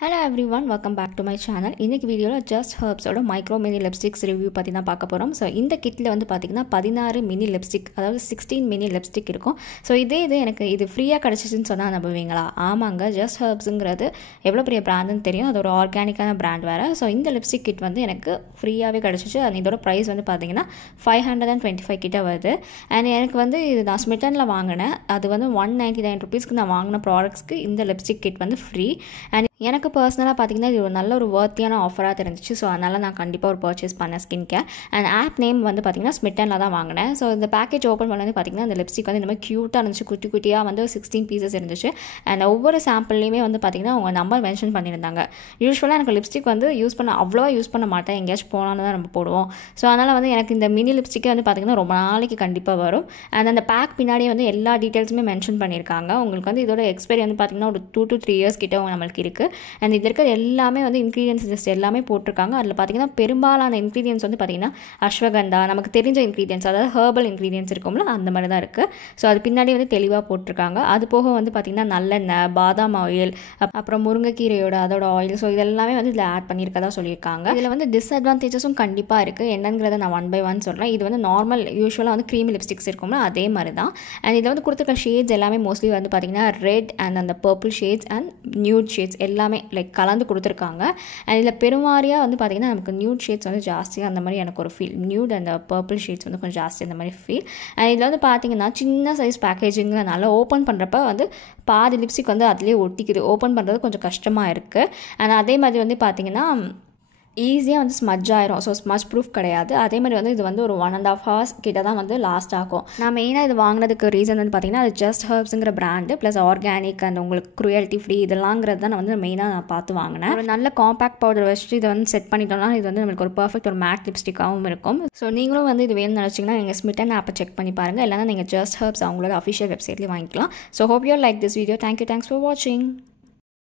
Hello everyone, welcome back to my channel. In this video, Just Herbs micro mini lipsticks review பத்தி தான் பார்க்க போறோம். So இந்த கிட்ல வந்து பாத்தீங்கன்னா 16 mini lipstick அதாவது 16 mini lipstick இருக்கும். So இதே எனக்கு இது ஃப்ரீயா கிடைச்சிச்சுன்னு சொன்னா நம்புவீங்களா? ஆமாங்க, Just Herbsங்கிறது எவ்வளவு பெரிய பிராண்ட்னு தெரியும். அது ஒரு ஆர்கானிக்கான பிராண்ட் வேற. So இந்த லிப்ஸ்டிக் கிட் வந்து எனக்கு ஃப்ரீயாவே கிடைச்சிச்சு. and இதோட பிரைஸ் வந்து பாத்தீங்கன்னா 525 கிட்ட வருது. and எனக்கு வந்து இது நான் Smyttenல வாங்குனேன். அது வந்து 199 ரூபீஸ்க்கு நான் வாங்குன ப்ராடக்ட்ஸ்க்கு இந்த லிப்ஸ்டிக் கிட் வந்து ஃப்ரீ. and எனக்கு பர்சனலாக பார்த்தீங்கன்னா இது ஒரு நல்ல ஒரு வர்த்தியான ஆஃபராக தெரிஞ்சிச்சு. ஸோ அதனால் நான் கண்டிப்பாக ஒரு பர்ச்சேஸ் பண்ணேன் skin care. And app name வந்து பார்த்தீங்கன்னா Smyttenல தான் வாங்கினேன். ஸோ இந்த பேக்கேஜ் ஓப்பன் பண்ணது பார்த்தீங்கன்னா இந்த லிப்ஸ்டிக் வந்து இந்த மாதிரி க்யூட்டாக இருந்துச்சு. குட்டி குட்டியாக வந்து 16 பீசஸ் இருந்துச்சு. அண்ட் ஒவ்வொரு சாம்பிள்லேயுமே வந்து பார்த்தீங்கன்னா அவங்க நம்பர் மென்ஷன் பண்ணியிருந்தாங்க. யூஸ்வலாக எனக்கு லிப்ஸ்டிக் வந்து அவ்வளோவா யூஸ் பண்ண மாட்டேன். எங்கேயாச்சும் போனாலும் தான் நம்ம போடுவோம். ஸோ அதனால் வந்து எனக்கு இந்த மினி லிப்ஸ்டிக்கே வந்து பார்த்தீங்கன்னா ரொம்ப நாளைக்கு கண்டிப்பாக வரும். அண்ட் அந்த பேக் பின்னாடியே வந்து எல்லா டீட்டெயில்ஸுமே மென்ஷன் பண்ணியிருக்காங்க. உங்களுக்கு வந்து இதோட எக்ஸ்பைரி வந்து பார்த்தீங்கன்னா ஒரு 2 to 3 years கிட்ட நம்மளுக்கு இருக்குது. அண்ட் இது இருக்க எல்லாமே வந்து இன்க்ரீடியன்ஸ் லிஸ்ட் எல்லாமே போட்டிருக்காங்க. அதில் பார்த்தீங்கன்னா பெரும்பாலான இன்க்ரீடியன்ஸ் வந்து பார்த்தீங்கன்னா அஸ்வகந்தா, நமக்கு தெரிஞ்ச இன்க்ரீடியன்ஸ், அதாவது ஹெர்பல் இன்க்ரீடியன்ஸ் இருக்கும்ல அந்த மாதிரி தான் இருக்குது. ஸோ அது பின்னாடி வந்து தெளிவாக போட்டிருக்காங்க. அது போக வந்து பார்த்தீங்கன்னா நல்லெண்ணெய், பாதாம் ஆயில், அப்புறம் முருங்கைக்கீரையோட அதோட ஆயில், ஸோ இதெல்லாமே வந்து இதில் ஆட் பண்ணியிருக்கதா சொல்லியிருக்காங்க. இதில் வந்து டிஸ்அட்வான்டேஜஸும் கண்டிப்பாக இருக்குது. என்னங்கிறத நான் 1 by 1 சொல்கிறேன். இது வந்து நார்மல் யூஸ்வலாக வந்து க்ரீமி லிப்ஸ்டிக்ஸ் இருக்கும்ல அதே மாதிரி தான். அண்ட் இதில் வந்து கொடுத்துருக்க ஷேட்ஸ் எல்லாமே மோஸ்ட்லி வந்து பார்த்தீங்கன்னா ரெட் அண்ட் அந்த purple shades and nude shades எல்லாமே லைக் கலந்து கொடுத்துருக்காங்க. அண்ட் இதில் பெருமாறியாக வந்து பார்த்தீங்கன்னா நமக்கு நியூட் ஷேட்ஸ் வந்து ஜாஸ்தியாக அந்த மாதிரி எனக்கு ஒரு feel. Nude and purple shades வந்து கொஞ்சம் ஜாஸ்தி அந்த மாதிரி ஃபீல். அண்ட் இதில் வந்து பார்த்தீங்கன்னா சின்ன சைஸ் பேக்கேஜிங்கிறனால ஓப்பன் பண்ணுறப்ப வந்து பாதி லிப்ஸ்டிக் வந்து அதிலே ஒட்டிக்குது. ஓப்பன் பண்ணுறது கொஞ்சம் கஷ்டமாக இருக்குது. அண்ட் அதே மாதிரி வந்து பார்த்தீங்கன்னா ஈஸியாக வந்து ஸ்மஜ் ஆயிரும். ஸோ ஸ்மஜ் ப்ரூஃப் கிடையாது. அதே மாதிரி வந்து இது வந்து ஒரு 1.5 hours கிட்ட தான் வந்து லாஸ்ட் ஆகும். நான் மெயினாக இது வாங்கினதுக்கு ரீசன் வந்து பார்த்தீங்கன்னா அது ஜஸ்ட் ஹெர்ப்ஸுங்கிற பிராண்டு ப்ளஸ் ஆர்கானிக் அண்ட் உங்களுக்கு க்ரூயல்ட்டி ஃப்ரீ இதெல்லாங்கிறது தான் நான் வந்து மெயினாக நான் பார்த்து வாங்கினேன். ஒரு நல்ல காம்பேக்ட் பவுடர் வச்சுட்டு இதை வந்து செட் பண்ணிட்டோம்னா இது வந்து நம்மளுக்கு ஒரு பர்ஃபெக்ட் ஒரு மேட் லிப்ஸ்டிக்காகவும் இருக்கும். ஸோ நீங்களும் வந்து இது வேணும்னு நினச்சிங்கன்னா நீங்கள் Smytten ஆப்பை செக் பண்ணி பாருங்கள். இல்லைனா நீங்கள் ஜஸ்ட் ஹெர்ப்ஸ் அவங்களோட அஃபிஷியல் வெப்சைட்லேயே வாங்கிக்கலாம். So hope you like this video. Thank you, thanks for வாட்சிங்.